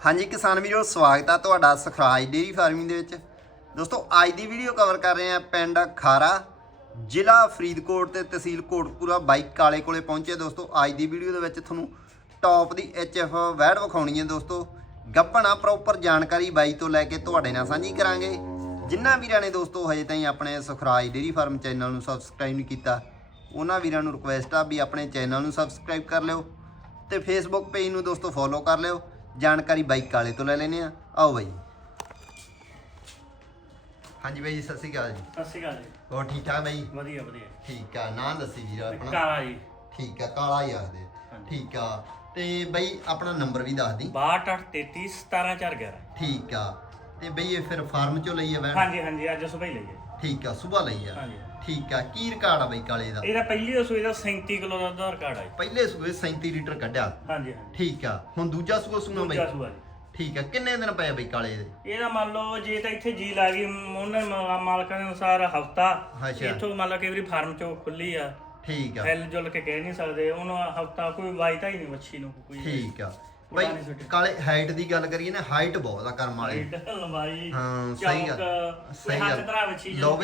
ਹਾਂਜੀ ਕਿਸਾਨ ਵੀਰੋ, ਸਵਾਗਤ ਆ ਤੁਹਾਡਾ ਸਖਰਾਜ ਡੇਰੀ ਫਾਰਮਿੰਗ ਦੇ ਵਿੱਚ। ਦੋਸਤੋ, ਅੱਜ ਦੀ ਵੀਡੀਓ ਕਵਰ ਕਰ ਰਹੇ ਆ ਪਿੰਡ ਖਾਰਾ, ਜ਼ਿਲ੍ਹਾ ਫਰੀਦਕੋਟ ਤੇ ਤਹਿਸੀਲ ਕੋਟਪੂਰਾ ਬਾਈਕ ਕਾਲੇ ਕੋਲੇ ਪਹੁੰਚੇ। ਦੋਸਤੋ, ਅੱਜ ਦੀ ਵੀਡੀਓ ਦੇ ਵਿੱਚ ਤੁਹਾਨੂੰ ਟੌਪ ਦੀ ਐਚਐਫ ਵੈੜ ਵਿਖਾਉਣੀ ਹੈ। ਦੋਸਤੋ, ਗੱਪਣਾ ਪ੍ਰੋਪਰ ਜਾਣਕਾਰੀ ਬਾਈ ਤੋਂ ਲੈ ਕੇ ਤੁਹਾਡੇ ਨਾਲ ਸਾਂਝੀ ਕਰਾਂਗੇ। ਜਿਨ੍ਹਾਂ ਵੀਰਾਂ ਨੇ ਦੋਸਤੋ ਹਜੇ ਤਾਈਂ ਆਪਣੇ ਸੁਖਰਾਜ ਡੇਰੀ ਫਾਰਮ ਚੈਨਲ ਨੂੰ ਸਬਸਕ੍ਰਾਈਬ ਨਹੀਂ ਕੀਤਾ, ਉਹਨਾਂ ਵੀਰਾਂ ਨੂੰ ਰਿਕੁਐਸਟ ਆ ਵੀ ਆਪਣੇ ਚੈਨਲ ਨੂੰ ਸਬਸਕ੍ਰਾਈਬ ਕਰ ਲਿਓ ਤੇ ਫੇਸਬੁੱਕ ਪੇਜ ਨੂੰ ਦੋਸਤੋ ਫੋਲੋ ਕਰ ਲਿਓ। ਜਾਣਕਾਰੀ ਬਾਈਕ ਵਾਲੇ ਤੋਂ ਲੈ ਲੈਨੇ ਆ। ਆਓ ਬਾਈ। ਹਾਂਜੀ ਬਾਈ ਜੀ ਸਤਿ ਸ਼੍ਰੀ ਅਕਾਲ ਜੀ। ਸਤਿ ਸ਼੍ਰੀ ਅਕਾਲ ਜੀ। ਹੋਰ ਠੀਕ ਠਾਕ ਬਾਈ? ਵਧੀਆ ਵਧੀਆ। ਠੀਕ ਆ ਨਾਂ ਦੱਸੀ ਵੀਰ ਆਪਣਾ। ਕਾਲਾ ਜੀ। ਠੀਕ ਆ ਕਾਲਾ ਹੀ ਆਖਦੇ ਹਾਂਜੀ। ਠੀਕ ਆ ਤੇ ਬਾਈ ਆਪਣਾ ਨੰਬਰ ਵੀ ਦੱਸ ਦੀ। 6233 17411 ਠੀਕ ਆ ਤੇ ਬਈ ਇਹ ਫਿਰ ਫਾਰਮ ਚੋਂ ਲਈ ਆ ਵੈਣ ਹਾਂਜੀ ਹਾਂਜੀ ਅੱਜ ਸਵੇਰ ਲਈਏ ਠੀਕ ਆ ਸਵੇਰ ਲਈ ਆ। ਹਾਂਜੀ। ਠੀਕ ਆ ਕੀ ਰਿਕਾਰਡ ਆ ਬਾਈ ਕਾਲੇ ਦਾ? ਇਹਦਾ ਪਹਿਲੀ ਰਸੋਈ ਦਾ 37 ਕਿਲੋ ਦਾ ਆਧਾਰ ਕਾਰਡ ਆ ਜੀ। ਪਹਿਲੇ ਸੂਏ 37 ਲੀਟਰ ਕੱਢਿਆ। ਹਾਂਜੀ ਹਾਂਜੀ। ਠੀਕ ਆ ਹੁਣ ਦੂਜਾ ਸੂਆ ਸੁਣਾ ਦੂਜਾ ਬਾਈ ਸੂਆ ਜੀ। ਠੀਕ ਆ ਕਿੰਨੇ ਦਿਨ ਪਏ ਆ ਬਾਈ ਕਾਲੇ ਦੇ? ਇਹਦਾ ਮੰਨ ਲਓ ਜੇ ਤਾਂ ਇੱਥੇ ਜੀ ਲਾ ਗਈ ਉਹਨਾਂ ਮ- ਮਾਲਕਾਂ ਦੇ ਅਨੁਸਾਰ ਹਫਤਾ। ਅੱਛਾ। ਇੱਥੋਂ ਮੰਨ ਲਓ ਕਈ ਵਾਰੀ ਫਾਰਮ ਚੋਂ ਖੁੱਲੀ ਆ। ਠੀਕ ਆ। ਐਲ ਜੁਲ ਕੇ ਕਹਿ ਨਹੀਂ ਸਕਦੇ ਉਹਨੂੰ ਹਫਤਾ ਕੋਈ ਵਾਇਤਾ ਹੀ ਨਹੀਂ ਮੱਛੀ ਨੂੰ ਕੋਈ। ਠੀਕ ਆ। ਪੁਰਾਣੀ ਬਾਈ ਸੁੱਟੀ। ਕਾਲੇ ਹਾਈਟ ਦੀ ਗੱਲ ਕਰੀਏ ਨਾ ਹਾਈਟ ਬਹੁਤ ਆ ਕਰਮ ਵਾਲੇ ਲੰਬਾਈ ਹਾਂ ਸਹੀ ਚੌਂਕ, ਗੱਲ ਕੋਈ ਸਹੀ ਹੱਥ ਧਰਾ ਵੱਛੀ ਲਓ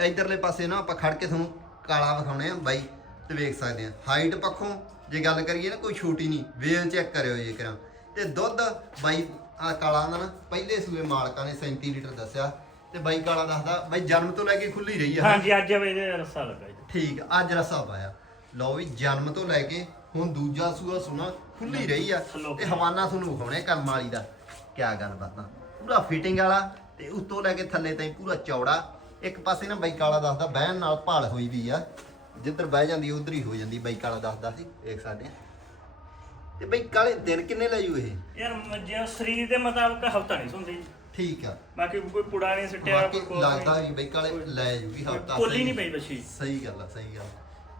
ਇਧਰਲੇ ਪਾਸੇ ਨਾ ਆਪਾਂ ਖੜ ਕੇ ਤੁਹਾਨੂੰ ਕਾਲਾ ਵਿਖਾਉਣੇ ਆ ਬਾਈ ਤੇ ਵੇਖ ਸਕਦੇ ਆ। ਹਾਈਟ ਪੱਖੋਂ ਜੇ ਗੱਲ ਕਰੀਏ ਨਾ ਕੋਈ ਛੋਟੀ ਨਹੀਂ ਵੇਲ ਚੈੱਕ ਕਰਿਓ ਜੇ ਕਰਾਂ ਤੇ ਦੁੱਧ ਬਾਈ ਆ ਕਾਲਾ ਦਾ ਨਾ ਪਹਿਲੇ ਸੂਏ ਮਾਲਕਾਂ ਨੇ 37 ਲੀਟਰ ਦੱਸਿਆ। ਤੇ ਬਾਈ ਕਾਲਾ ਦੱਸਦਾ ਬਾਈ ਜਨਮ ਤੋਂ ਲੈ ਕੇ ਖੁੱਲੀ ਰਹੀ ਆ। ਹਾਂਜੀ ਅੱਜ ਇਹਦੇ ਰਸਾ ਲੱਗਾ ਜੀ। ਠੀਕ ਅੱਜ ਰਸਾ ਪਾਇਆ। ਲਓ ਵੀ ਜਨਮ ਤੋਂ ਲੈ ਕੇ ਹੁਣ ਦੂਜਾ ਸੂਆ ਸੁਣਾ ਖੁੱਲੀ ਰਹੀ ਆ। ਤੇ ਹਵਾਨਾ ਤੁਹਾਨੂੰ ਵਿਖਾਉਣੇ ਕਰਮ ਵਾਲੀ ਦਾ। ਕਿਆ ਗੱਲ ਬਾਤਾਂ ਪੂਰਾ ਫਿਟਿੰਗ ਵਾਲਾ ਤੇ ਉੱਤੋਂ ਲੈ ਕੇ ਥੱਲੇ ਤਾਈਂ ਪੂਰਾ ਚੌੜਾ। ਇੱਕ ਪਾਸੇ ਨਾ ਬਾਈ ਕਾਲਾ ਦੱਸਦਾ ਬਹਿਣ ਨਾਲ ਭਾਲ ਹੋਈ ਵੀ ਆ। ਜਿੱਧਰ ਬਹਿ ਜਾਂਦੀ ਉਧਰ ਹੀ ਹੋ ਜਾਂਦੀ ਬਾਈ ਕਾਲਾ ਦੱਸਦਾ ਸੀ। ਸਕਦੇ ਆ। ਤੇ ਬਾਈ ਕਾਲੇ ਦਿਨ ਕਿੰਨੇ ਲੈ ਜੂ ਇਹ? ਯਾਰ ਜੇ ਸਰੀਰ ਦੇ ਮੁਤਾਬਕ ਹਫਤਾ ਨਹੀਂ ਸੁਣਦੀ ਠੀਕ ਆ। ਬਾਕੀ ਕੋਈ ਪੁੜਾ ਨਹੀਂ ਸਿੱਟਿਆ ਕੋਈ ਲੱਗਦਾ। ਵੀ ਬਾਈ ਕਾਲੇ ਲੈ ਜੂਗੀ ਹਫਤਾ ਹੀ ਨਹੀਂ ਪਈ ਬੱਚੀ। ਸਹੀ ਗੱਲ ਆ ਸਹੀ ਗੱਲ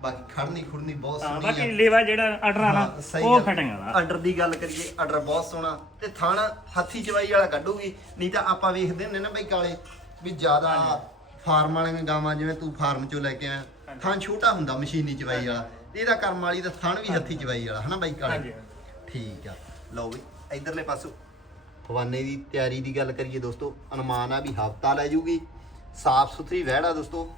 ਬਾਕੀ ਖੜਨੀ ਖੁੜਨੀ ਬਹੁਤ ਹਾਂ ਸੋਹਣੀ ਬਾਕੀ ਆ। ਲੇਵਾ ਜਿਹੜਾ ਆਰਡਰ ਆਣਾ ਹਾਂ, ਸਹੀ ਉਹ ਗੱਲ। ਫਟੇਗਾ ਆਰਡਰ ਦੀ ਗੱਲ ਕਰੀਏ ਆਰਡਰ ਬਹੁਤ ਸੋਹਣਾ। ਤੇ ਥਣ ਹੱਥੀ ਚਵਾਈ ਵਾਲਾ ਕੱਢੂਗੀ ਨਹੀਂ ਤਾਂ ਆਪਾਂ ਵੇਖਦੇ ਹੁੰਦੇ ਨਾ ਬਈ ਕਾਲੇ ਵੀ ਜ਼ਿਆਦਾ ਫਾਰਮ ਵਾਲੀਆਂ ਗਾਵਾਂ ਜਿਵੇਂ ਤੂੰ ਫਾਰਮ ਚੋਂ ਲੈ ਕੇ ਆਇਆ। ਥਣ ਛੋਟਾ ਹੁੰਦਾ ਮਸ਼ੀਨੀ ਚਵਾਈ ਵਾਲਾ। ਤੇ ਇਹਦਾ ਕਰਮ ਵਾਲੀ ਦਾ ਥਣ ਵੀ ਹੱਥੀ ਚਵਾਈ ਵਾਲਾ ਹਨਾ ਬਾਈ ਹਾਂਜੀ ਕਾਲੇ। ਠੀਕ ਆ। ਲਓ ਵੀ ਇਧਰਲੇ ਪਾਸੋਂ। ਹਵਾਨੇ ਦੀ ਤਿਆਰੀ ਦੀ ਗੱਲ ਕਰੀਏ ਦੋਸਤੋ ਅਨੁਮਾਨ ਆ ਵੀ ਹਫਤਾ ਲੈ ਜੂਗੀ। ਸਾਫ਼ ਸੁਥਰੀ ਵਹਿੜਾ ਦੋਸਤੋ।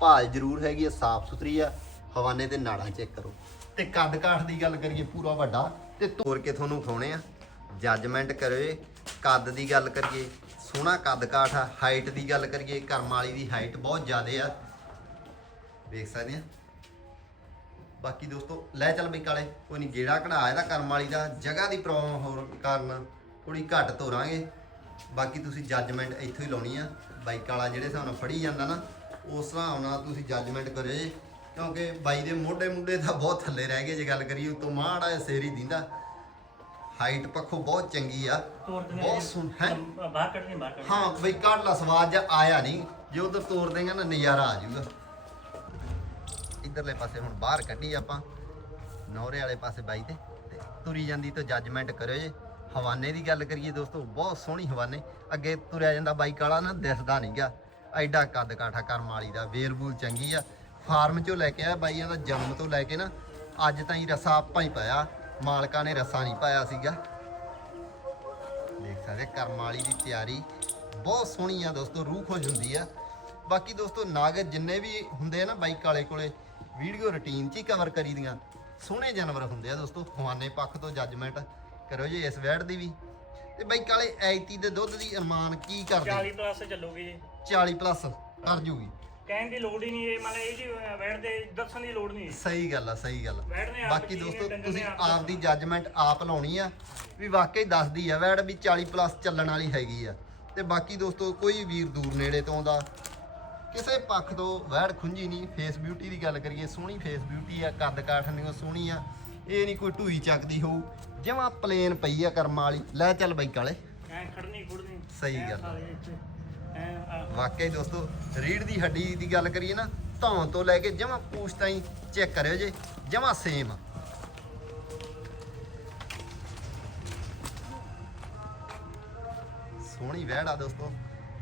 ਭਾਲ ਜ਼ਰੂਰ ਹੈਗੀ ਆ, ਸਾਫ਼ ਸੁਥਰੀ ਆ, ਹਵਾਨੇ ਤੇ ਨਾੜਾਂ ਚੈੱਕ ਕਰੋ। ਤੇ ਕੱਦ ਕਾਠ ਦੀ ਗੱਲ ਕਰੀਏ, ਪੂਰਾ ਵੱਡਾ, ਤੇ ਤੋੜ ਕੇ ਤੁਹਾਨੂੰ ਖਾਉਣੇ ਆ? ਜੱਜਮੈਂਟ ਕਰੇ ਕੱਦ ਦੀ ਗੱਲ ਕਰੀਏ, ਸੋਹਣਾ ਕੱਦ ਕਾਠ ਆ ਹਾਈਟ ਦੀ ਗੱਲ ਕਰੀਏ, ਕਰਮ ਵਾਲੀ ਦੀ ਹਾਈਟ ਬਹੁਤ ਜ਼ਿਆਦਾ ਆ। ਵੇਖ ਸਕਦੇ ਆ? ਬਾਕੀ ਦੋਸਤੋ, ਲੈ ਚੱਲ ਬਈ ਕਾਲੇ, ਕੋਈ ਨਹੀਂ, ਗੇੜਾ ਕਢਾ, ਇਹਦਾ ਕਰਮ ਵਾਲੀ ਦਾ ਜਗ੍ਹਾ ਦੀ ਪ੍ਰੋਬਲਮ ਹੋਰ ਕਾਰਨ ਥੋੜੀ ਘੱਟ ਤੋਰਾਂਗੇ ਬਾਕੀ ਤੁਸੀਂ ਜੱਜਮੈਂਟ ਇੱਥੋਂ ਹੀ ਲਾਉਣੀ ਆ, ਬਾਈਕ ਵਾਲਾ ਜਿਹੜੇ ਸਾਨੂੰ ਫੜੀ ਜਾਂਦਾ ਨਾ ਉਸ ਹਿਸਾਬ ਨਾਲ ਤੁਸੀਂ ਜੱਜਮੈਂਟ ਕਰਿਓ ਜੀ। ਕਿਉਂਕਿ ਬਾਈ ਦੇ ਮੋਢੇ ਮੁੰਡੇ ਤਾਂ ਬਹੁਤ ਥੱਲੇ ਰਹਿ ਗਏ ਜੇ ਗੱਲ ਕਰੀਏ ਉਤੋਂ ਮਾੜਾ ਜਿਹਾ ਸਿਰ ਦਿੰਦਾ। ਹਾਈਟ ਪੱਖੋਂ ਬਹੁਤ ਚੰਗੀ ਆ। ਬਹੁਤ ਸੁਣ ਹੈ? ਬਾਹਰ ਕੱਢਣੀ ਬਾਹਰ ਕੱਢਣੀ ਹਾਂ ਬਈ ਕੱਢ ਲਾ ਸਵਾਦ ਜਿਹਾ ਆਇਆ ਨਹੀਂ। ਜੇ ਉਧਰ ਤੋੜ ਦੇਗਾ ਨਾ ਨਜ਼ਾਰਾ ਆ ਜਾਊਗਾ। ਇਧਰਲੇ ਪਾਸੇ ਹੁਣ ਬਾਹਰ ਕੱਢੀ ਆਪਾਂ। ਨੌਰੇ ਵਾਲੇ ਪਾਸੇ ਬਾਈ ਤੇ। ਤੇ ਤੁਰੀ ਜਾਂਦੀ ਤਾਂ ਜੱਜਮੈਂਟ ਕਰਿਓ ਜੇ। ਹਵਾਨੇ ਦੀ ਗੱਲ ਕਰੀਏ ਦੋਸਤੋ ਬਹੁਤ ਸੋਹਣੀ ਹਵਾਨੇ। ਅੱਗੇ ਤੁਰਿਆ ਜਾਂਦਾ ਬਾਈਕ ਵਾਲਾ ਨਾ ਦਿਸਦਾ ਨਹੀਂਗਾ ਐਡਾ ਕੱਦ ਕਾਠਾ ਕਰਮ ਵਾਲੀ ਦਾ ਵੇਲਬੂਲ ਚੰਗੀ ਆ। ਫਾਰਮ ਚੋਂ ਲੈ ਕੇ ਆਇਆ ਬਾਈਆਂ ਦਾ ਜਨਮ ਤੋਂ ਲੈ ਕੇ ਨਾ, ਅੱਜ ਤਾਈਂ ਰਸਾ ਆਪਾਂ ਹੀ ਪਾਇਆ। ਮਾਲਕਾਂ ਨੇ ਰਸਾ ਨਹੀਂ ਪਾਇਆ ਸੀਗਾ। ਦੇਖ ਸਕਦੇ ਕਰਮ ਵਾਲੀ ਦੀ ਤਿਆਰੀ ਬਹੁਤ ਸੋਹਣੀ ਆ ਦੋਸਤੋ, ਰੂਹ ਖੁਸ਼ ਹੁੰਦੀ ਆ। ਬਾਕੀ ਦੋਸਤੋ ਨਾਗ ਜਿੰਨੇ ਵੀ ਹੁੰਦੇ ਆ ਨਾ ਬਾਈਕ ਵਾਲੇ ਕੋਲੇ, ਵੀਡੀਓ ਰੁਟੀਨ 'ਚ ਹੀ ਕਵਰ ਕਰੀ ਦੀਆਂ ਸੋਹਣੇ ਜਾਨਵਰ ਹੁੰਦੇ ਆ ਦੋਸਤੋ ਹਵਾਨੇ ਪੱਖ ਤੋਂ ਜੱਜਮੈਂਟ ਕਰੋ ਜੀ ਇਸ ਵੈੜ ਦੀ ਵੀ। ਤੇ ਬਾਈਕ ਵਾਲੇ ਐਤੀ ਦੇ ਦੁੱਧ ਦੀ ਅਰਮਾਨ ਕੀ 40 ਕਰਦੇ ਪਲੱਸ ਚੱਲੂਗੀ ਜੀ। 40 ਪਲੱਸ ਕਰ ਜੂਗੀ। ਕਹਿਣ ਦੀ ਲੋੜ ਹੀ ਨਹੀਂ ਇਹ ਮਤਲਬ ਇਹ ਜੀ ਵੈਟ ਦੇ ਦੱਸਣ ਦੀ ਲੋੜ ਨਹੀਂ। ਸਹੀ ਗੱਲ ਆ ਸਹੀ ਗੱਲ ਆ। ਆਪ ਬਾਕੀ ਦੋਸਤੋ ਡੰਗਰ ਤੁਸੀਂ ਨੇ ਆਪ। ਆਪ ਦੀ ਜੱਜਮੈਂਟ ਆਪ ਲਾਉਣੀ ਆ ਵੀ ਵਾਕਈ ਦੱਸਦੀ ਆ ਵੈੜ ਵੀ 40 ਪਲੱਸ ਚੱਲਣ ਵਾਲੀ ਹੈਗੀ ਆ। ਤੇ ਬਾਕੀ ਦੋਸਤੋ ਕੋਈ ਵੀਰ ਦੂਰ ਨੇੜੇ ਤੋਂ ਆਉਂਦਾ ਕਿਸੇ ਪੱਖ ਤੋਂ ਵੈੜ ਖੁੰਝੀ ਨਹੀਂ। ਫੇਸ ਬਿਊਟੀ ਦੀ ਗੱਲ ਕਰੀਏ ਸੋਹਣੀ ਫੇਸ ਬਿਊਟੀ ਆ ਕੱਦ ਕਾਠ ਨਹੀਂ ਸੋਹਣੀ ਆ। ਇਹ ਨਹੀਂ ਕੋਈ ਢੂਈ ਚੱਕਦੀ ਹੋਊ। ਜਮਾ ਪਲੇਨ ਪਈ ਆ ਕਰਮਾਂ ਵਾਲੀ। ਲੈ ਚੱਲ ਬਾਈ ਕਾਲੇ। ਐ ਖੜਨੀ ਖੁੜਨੀ। ਸਹੀ ਐਂ ਗੱਲ ਆ। ਸਾਰੇ ਇੱਥੇ, ਐਂ ਆ- ਵਾਕਈ ਦੋਸਤੋ ਰੀੜ ਦੀ ਹੱਡੀ ਦੀ ਗੱਲ ਕਰੀਏ ਨਾ ਧੌਣ ਤੋਂ ਲੈ ਕੇ ਜਮਾ ਪੂਛ ਤਾਈਂ ਚੈੱਕ ਕਰਿਓ ਜੇ ਜਮਾ ਸੇਮ ਸੋਹਣੀ ਵਹਿੜ ਆ ਦੋਸਤੋ।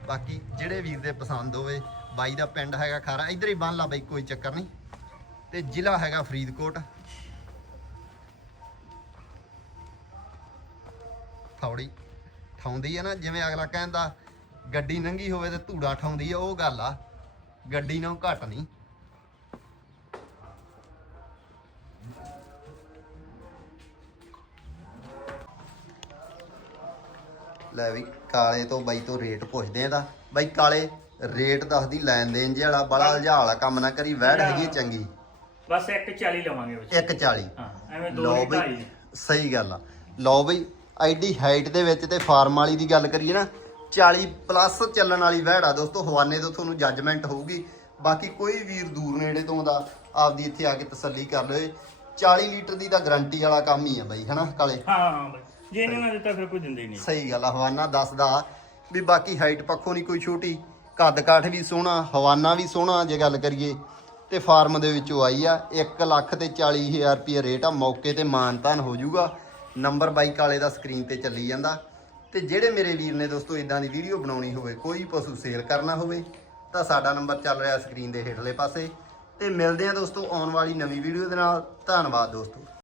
ਬਾਕੀ ਜਿਹੜੇ ਵੀਰ ਦੇ ਪਸੰਦ ਹੋਵੇ ਬਾਈ ਦਾ ਪਿੰਡ ਹੈਗਾ ਖਾਰਾ ਇਧਰ ਹੀ ਬੰਨ ਲਾ ਬਾਈ ਕੋਈ ਚੱਕਰ ਨਹੀਂ। ਤੇ ਜ਼ਿਲ੍ਹਾ ਹੈਗਾ ਫਰੀਦਕੋਟ। ਥੌੜੀ ਠਾਉਂਦੀ ਆ ਨਾ ਜਿਵੇਂ ਅਗਲਾ ਕਹਿੰਦਾ ਗੱਡੀ ਨੰਗੀ ਹੋਵੇ ਤੇ ਧੂੜਾ ਠਾਉਂਦੀ ਆ ਉਹ ਗੱਲ ਆ। ਗੱਡੀ ਨਾਲੋਂ ਘੱਟ ਨਹੀਂ। ਲੈ ਵੀ ਕਾਲੇ ਤੋਂ ਬਾਈ ਤੋਂ ਰੇਟ ਪੁੱਛਦੇ ਆ ਦਾ ਬਾਈ ਕਾਲੇ ਰੇਟ ਦੱਸਦੀ ਲੈਣ ਦੇਣ ਜੇ ਵਾਲਾ ਬੜਾ ਉਲਝਾ ਵਾਲਾ ਕੰਮ ਨਾ ਕਰੀ ਵੈੜ ਹੈਗੀ ਚੰਗੀ। ਬਸ 140 ਲਵਾਂਗੇ ਵਿੱਚ। 140 ਹਾਂ ਐਵੇਂ ਦੋ ਲਓ ਨਹੀਂ ਬਈ ਸਹੀ ਗੱਲ ਆ। ਲਓ ਬਈ ਐਡੀ ਹਾਈਟ ਦੇ ਵਿੱਚ ਤੇ ਫਾਰਮ ਵਾਲੀ ਦੀ ਗੱਲ ਕਰੀਏ ਨਾ 40 ਪਲੱਸ ਚੱਲਣ ਵਾਲੀ ਵਹਿੜ ਆ ਦੋਸਤੋ ਹਵਾਨੇ ਤੋਂ ਤੁਹਾਨੂੰ ਜੱਜਮੈਂਟ ਹੋਊਗੀ। ਬਾਕੀ ਕੋਈ ਵੀਰ ਦੂਰ ਨੇੜੇ ਤੋਂ ਦਾ ਆਪਦੀ ਇੱਥੇ ਆ ਕੇ ਤਸੱਲੀ ਕਰ ਲਵੇ। 40 ਲੀਟਰ ਦੀ ਤਾਂ ਗਾਰੰਟੀ ਵਾਲਾ ਕੰਮ ਹੀ ਆ ਬਈ ਹਨਾ ਕਾਲੇ? ਹਾਂ ਬਈ। ਜੇ ਇਹਨੇ ਨਾ ਦਿੱਤਾ ਫਿਰ ਕੋਈ ਦਿੰਦੇ ਨਹੀਂ। ਸਹੀ ਗੱਲ ਆ ਹਵਾਨਾ ਦੱਸਦਾ ਵੀ ਬਾਕੀ ਹਾਈਟ ਪੱਖੋਂ ਨਹੀਂ ਕੋਈ ਛੋਟੀ। ਕੱਦ ਕਾਠ ਵੀ ਸੋਹਣਾ ਹਵਾਨਾ ਵੀ ਸੋਹਣਾ ਜੇ ਗੱਲ ਕਰੀਏ। ਤੇ ਫਾਰਮ ਦੇ ਵਿੱਚੋਂ ਆਈ ਆ 1 ਲੱਖ ਤੇ 40000 ਰੁਪਏ ਰੇਟ ਆ ਮੌਕੇ ਤੇ ਮਾਨਤਾਨ ਹੋ ਜਾਊਗਾ। ਨੰਬਰ ਬਾਈਕ ਵਾਲੇ ਦਾ ਸਕਰੀਨ ਤੇ ਚੱਲੀ ਜਾਂਦਾ। ਤੇ ਜਿਹੜੇ ਮੇਰੇ ਵੀਰ ਨੇ ਦੋਸਤੋ ਇਦਾਂ ਦੀ ਵੀਡੀਓ ਬਣਾਉਣੀ ਹੋਵੇ, ਕੋਈ ਪਸ਼ੂ ਸੇਲ ਕਰਨਾ ਹੋਵੇ, ਤਾਂ ਸਾਡਾ ਨੰਬਰ ਚੱਲ ਰਿਹਾ ਸਕਰੀਨ ਦੇ ਹੇਠਲੇ ਪਾਸੇ। ਤੇ ਮਿਲਦੇ ਆ ਦੋਸਤੋ ਆਉਣ ਵਾਲੀ ਨਵੀਂ ਵੀਡੀਓ ਦੇ ਨਾਲ। ਧੰਨਵਾਦ ਦੋਸਤੋ।